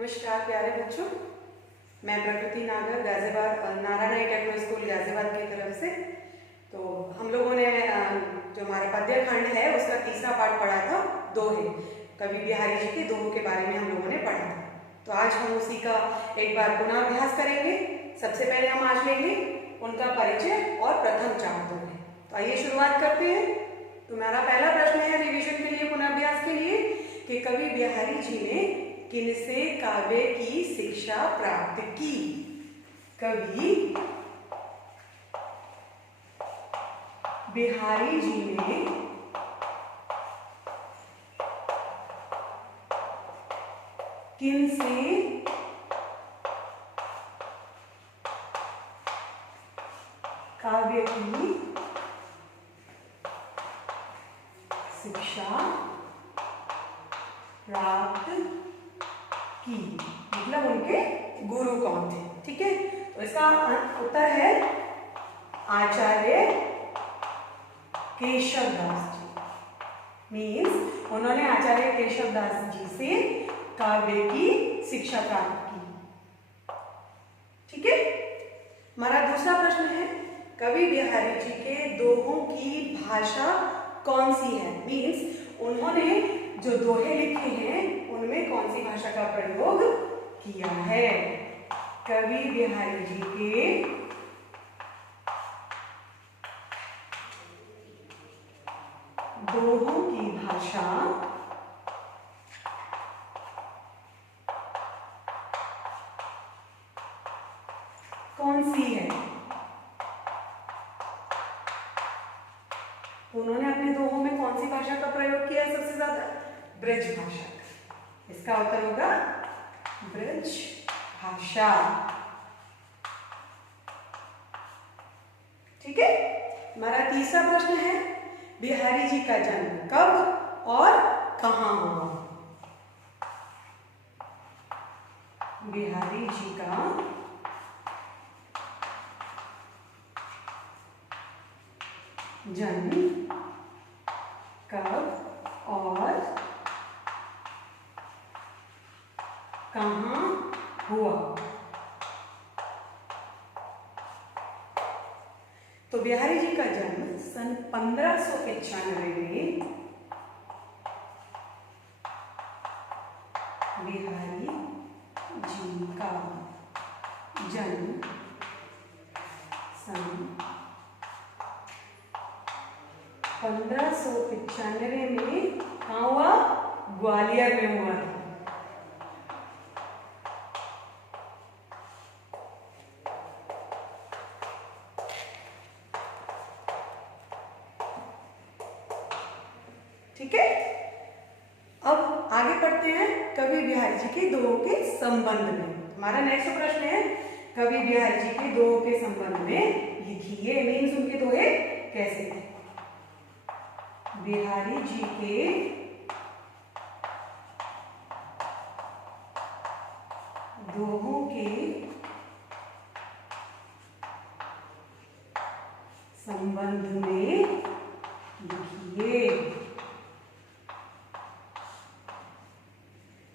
नमस्कार प्यारे बच्चों, मैं प्रकृति नागर गाजियाबाद नारायण टेक्नो स्कूल गाजियाबाद की तरफ से। तो हम लोगों ने जो हमारा पद्य खंड है उसका तीसरा पाठ पढ़ा था, दोहे। कवि बिहारी जी के दोहों के बारे में हम लोगों ने पढ़ा था। तो आज हम उसी का एक बार पुनः अभ्यास करेंगे। सबसे पहले हम आज लेंगे उनका परिचय और प्रथम चार दोहे। तो आइए शुरुआत करते हैं। तो मेरा पहला प्रश्न है रिवीजन के लिए, पुनः अभ्यास के लिए, कि कवि बिहारी जी ने किनसे काव्य की शिक्षा प्राप्त की? कवि बिहारी जी ने किनसे काव्य की शिक्षा प्राप्त की? मतलब उनके गुरु कौन थे? ठीक है, तो इसका उत्तर है आचार्य केशवदास जी। मीन्स उन्होंने आचार्य केशवदास जी से काव्य की शिक्षा प्राप्त की। ठीक है, हमारा दूसरा प्रश्न है, कवि बिहारी जी के दोहों की भाषा कौन सी है? मीन्स उन्होंने जो दोहे लिखे हैं उनमें कौन सी भाषा का प्रयोग किया है? कवि बिहारी जी के दोहों की भाषा कौन सी है? उन्होंने अपने दोहों में कौन सी भाषा का प्रयोग किया है सबसे ज्यादा? ब्रज भाषा का। इसका उत्तर होगा ब्रज भाषा। ठीक है, हमारा तीसरा प्रश्न है, बिहारी जी का जन्म कब और कहां हुआ? बिहारी जी का जन्म कब और कहां हुआ? तो बिहारी जी का जन्म सन 1595 में बिहारी जी का जन्म सन 1595 में कहाँ हुआ? ग्वालियर में हुआ था। ठीक है, अब आगे पढ़ते हैं कवि बिहारी जी के दोहों के संबंध में। हमारा नेक्स्ट प्रश्न है, कवि बिहारी जी के दोहों के संबंध में लिखिए। मीन्स उनके दोहे कैसे थे? बिहारी जी के दोहों के संबंध में लिखिए।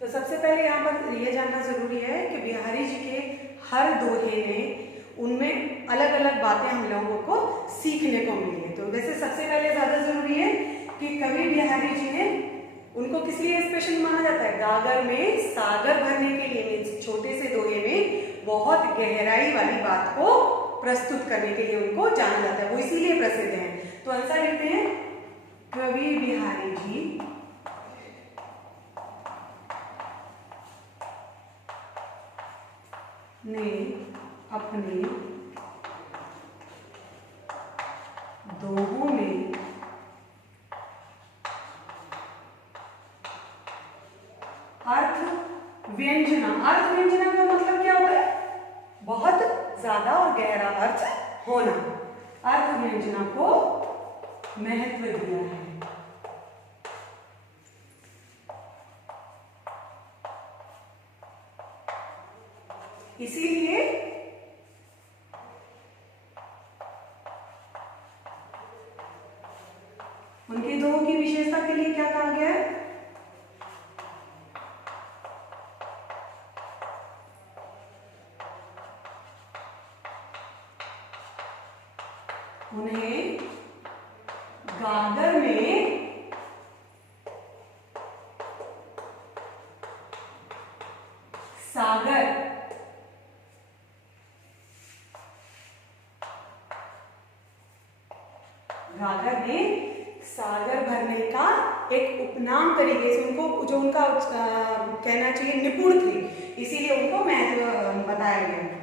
तो सबसे पहले यहाँ पर यह जानना जरूरी है कि बिहारी जी के हर दोहे में उनमें अलग अलग बातें हम लोगों को सीखने को मिली है। तो वैसे सबसे पहले ज्यादा जरूरी है कि कवि बिहारी जी ने, उनको किस लिए स्पेशल माना जाता है? गागर में सागर भरने के लिए। मीन्स छोटे से दोहे में बहुत गहराई वाली बात को प्रस्तुत करने के लिए उनको जाना जाता है, वो इसीलिए प्रसिद्ध है। तो आंसर लिखते हैं, कवि बिहारी जी ने अपने दोहों में अर्थ व्यंजना का मतलब क्या होता है? बहुत ज्यादा और गहरा अर्थ होना। अर्थ व्यंजना को महत्व दिया है। इसीलिए उनके दोहों की विशेषता के लिए क्या कहा गया है? उन्हें गागर में सागर गागर में सागर भरने का एक उपनाम तरीके से उनको, जो उनका कहना चाहिए निपुण थे, इसीलिए उनको महत्व बताया गया।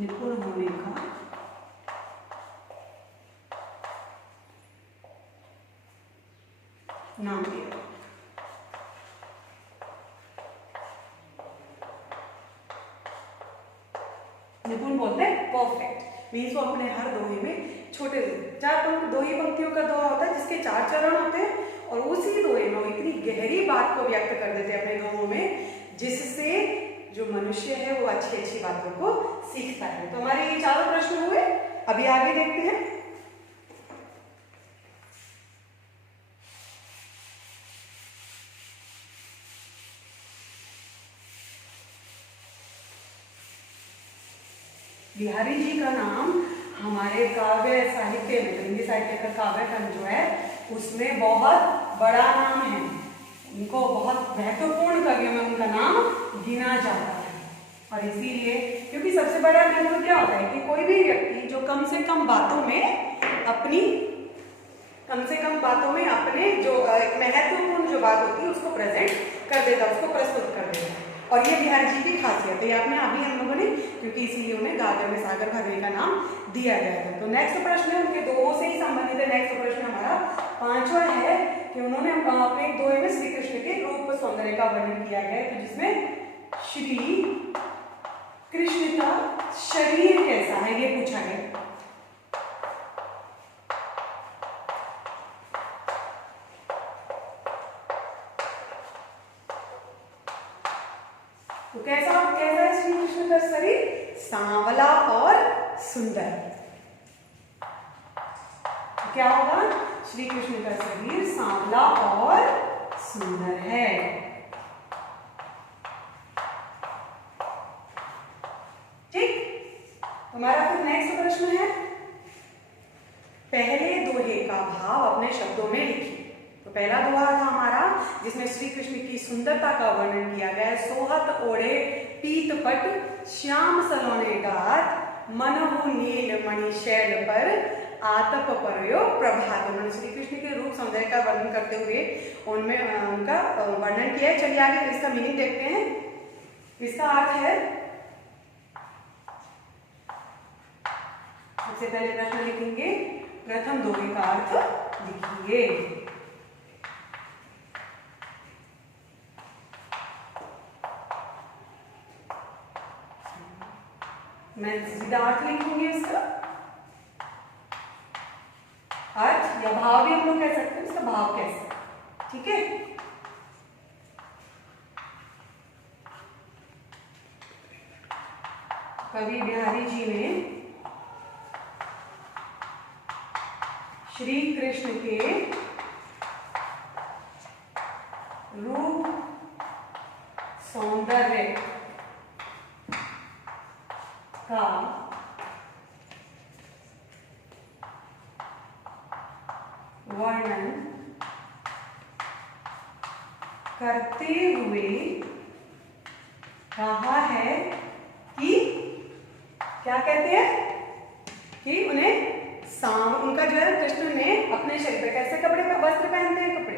निपुण होने का नाम दिया। निपुण बोलते हैं परफेक्ट, मीन्स वो अपने हर दोहे में छोटे दो ही पंक्तियों का दोहा होता है जिसके 4 चरण होते हैं, और उसी दोहे में इतनी गहरी बात को व्यक्त कर देते हैं अपने दोहों में, जिससे जो मनुष्य है वो अच्छी अच्छी बातों को सीखता है। तो हमारे ये 4 प्रश्न हुए, अभी आगे देखते हैं। बिहारी जी का नाम हमारे काव्य साहित्य में, हिंदी साहित्य का काव्य खंड जो है उसमें बहुत बड़ा नाम है, उनको बहुत महत्वपूर्ण कवियों में उनका नाम गिना जाता है। और इसीलिए, क्योंकि सबसे बड़ा महत्व क्या होता है कि कोई भी व्यक्ति जो कम से कम बातों में अपने जो महत्वपूर्ण जो बात होती है उसको प्रेजेंट कर देता है, उसको प्रस्तुत कर देता है, और ये बिहारी जी की खासियत है। आपने अभी हम लोगों ने, क्योंकि इसीलिए उन्हें गागर में सागर भरने का नाम दिया गया था। तो नेक्स्ट प्रश्न है, उनके दोहों से ही संबंधित है। नेक्स्ट प्रश्न हमारा 5वां है कि उन्होंने अपने एक दोहे में श्री कृष्ण के रूप सौंदर्य का वर्णन किया गया है, तो जिसमें श्री कृष्ण का शरीर कैसा है ये पूछा गया। तो कैसा है श्री कृष्ण का शरीर? सांवला और सुंदर। तो क्या होगा? श्री कृष्ण का शरीर सांवला और सुंदर है। ठीक, हमारा फिर नेक्स्ट प्रश्न है, पहले दोहे का भाव अपने शब्दों में लिखिए। तो पहला दोहा था हमारा जिसमें श्री कृष्ण की सुंदरता का वर्णन किया गया है। सोहत ओढ़े पीत पट श्याम सलोने गात मनहु नील मणि शैल पर आतप पर्यो प्रभात। उन्होंने श्री कृष्ण के रूप सौंदर्य का वर्णन करते हुए उनमें उनका वर्णन किया है। चलिए आगे इसका मीनिंग देखते हैं। इसका अर्थ है, सबसे पहले प्रश्न लिखेंगे, प्रथम दोहे का अर्थ लिखिए। मैं सीधा अर्थ लिखूंगी, इसका अर्थ या भाव भी हम लोग कह सकते हैं, इसका भाव कैसे, ठीक है। कवि बिहारी जी ने श्री कृष्ण के रूप सौंदर्य का वर्णन करते हुए कहा है कि, क्या कहते हैं कि उन्हें उनका जो है कृष्ण ने अपने शरीर पर कैसे कपड़े वस्त्र पहनते हैं, कपड़े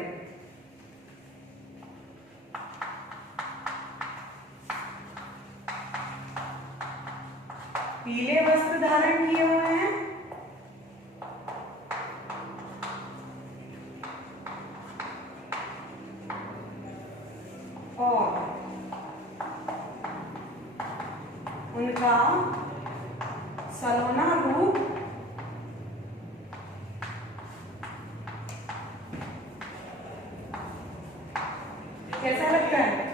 पीले वस्त्र धारण किए हुए हैं और उनका सलोना रूप कैसा लगता है?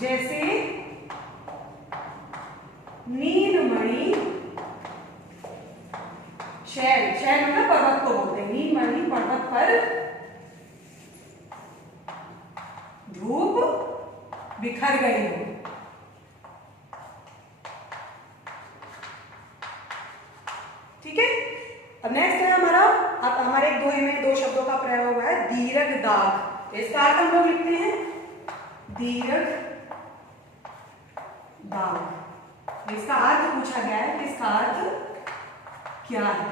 जैसे नीलमणि शैल, शैल मतलब पर्वत को बोलते हैं। नील मणि पर्वत पर धूप बिखर गई हो। ठीक है, अब नेक्स्ट है हमारा, अब हमारे एक दोहे में दो शब्दों का प्रयोग हुआ है, दीर्घ दाग। इसका अर्थ हम लोग लिखते हैं दीर्घ दाग। इसका अर्थ पूछा गया है कि इसका अर्थ क्या है,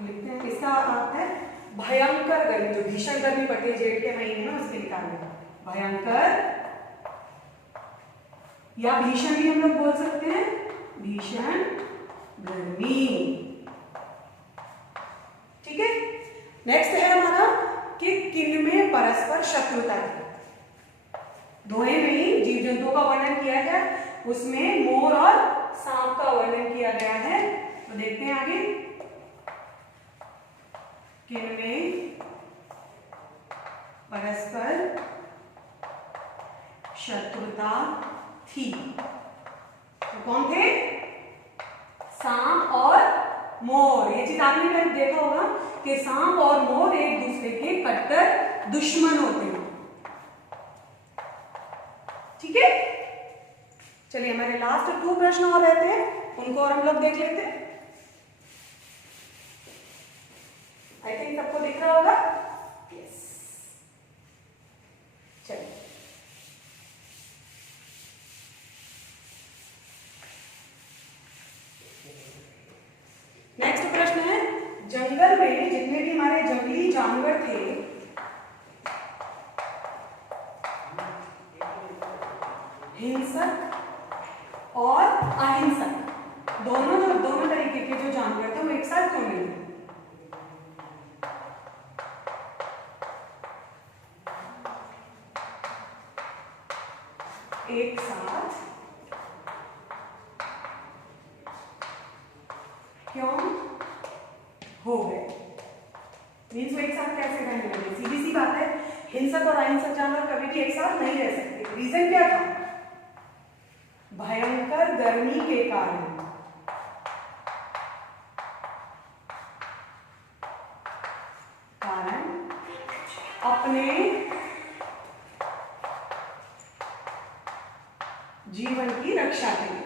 लिखते हैं। इसका अर्थ है भयंकर गर्मी, जो भीषण गर्मी पड़ती है जेठ के महीने में, उसके निकालने का भयंकर, या भीषण भी हम लोग बोल सकते हैं, भीषण गर्मी। ठीक है, नेक्स्ट है हमारा कि किनमें परस्पर शत्रुता थी। दोहे में ही जीव जंतुओं का वर्णन किया गया, उसमें मोर और सांप का वर्णन किया गया है। तो देखते हैं आगे, किनमें परस्पर शत्रुता थी। तो कौन थे? सांप और मोर। ये चीज आपने देखा होगा कि सांप और मोर एक दूसरे के कट्टर दुश्मन होते हैं। ठीक है, चलिए हमारे लास्ट 2 प्रश्न और रहते हैं, उनको और हम लोग देख लेते हैं। आई थिंक सबको दिख रहा होगा। यस, चलिए नेक्स्ट प्रश्न है, जंगल में जितने भी हमारे जंगली जानवर थे, हिंसक और अहिंसक, दोनों तरीके के जो जानवर थे वो एक साथ क्यों नहीं थे? एक साथ क्यों हो गए? मीन्स वो एक साथ कैसे रहने लगे? सीधी सी बात है, हिंसक और अहिंसक जानवर कभी भी एक साथ नहीं रह सकते। रीजन क्या था? भयंकर गर्मी के कारण। अपने जीवन की रक्षा के लिए।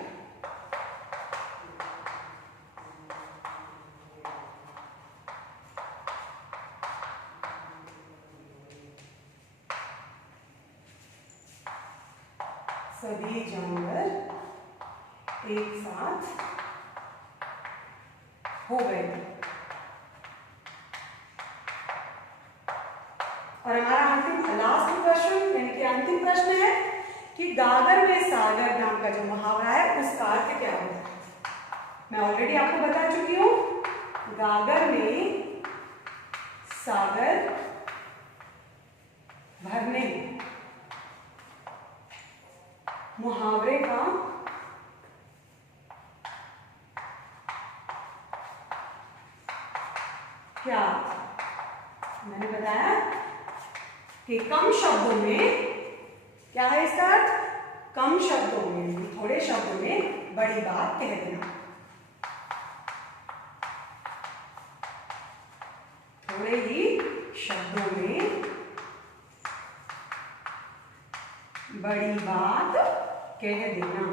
सभी जानवर एक साथ हो गए थे। और हमारा अंतिम लास्ट प्रश्न यानी कि अंतिम प्रश्न है कि गागर में सागर नाम का जो मुहावरा है उसका अर्थ क्या होता है? मैं ऑलरेडी आपको बता चुकी हूं, गागर में सागर भरने मुहावरे का क्या? मैंने बताया कि कम शब्दों में, क्या है इसका अर्थ? कम शब्दों में, थोड़े शब्दों में बड़ी बात कह देना। थोड़े ही शब्दों में बड़ी बात कह देना,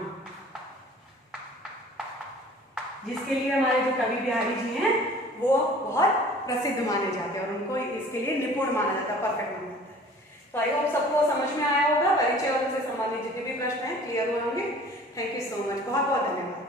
जिसके लिए हमारे जो कवि बिहारी जी हैं वो बहुत प्रसिद्ध माने जाते हैं और उनको इसके लिए निपुण माना जाता है, परफेक्ट माना जाता है। तो आई होप सबको समझ में आया होगा। परिचय और उनसे संबंधित जितने भी प्रश्न हैं क्लियर हुए होंगे। थैंक यू सो मच, बहुत बहुत धन्यवाद।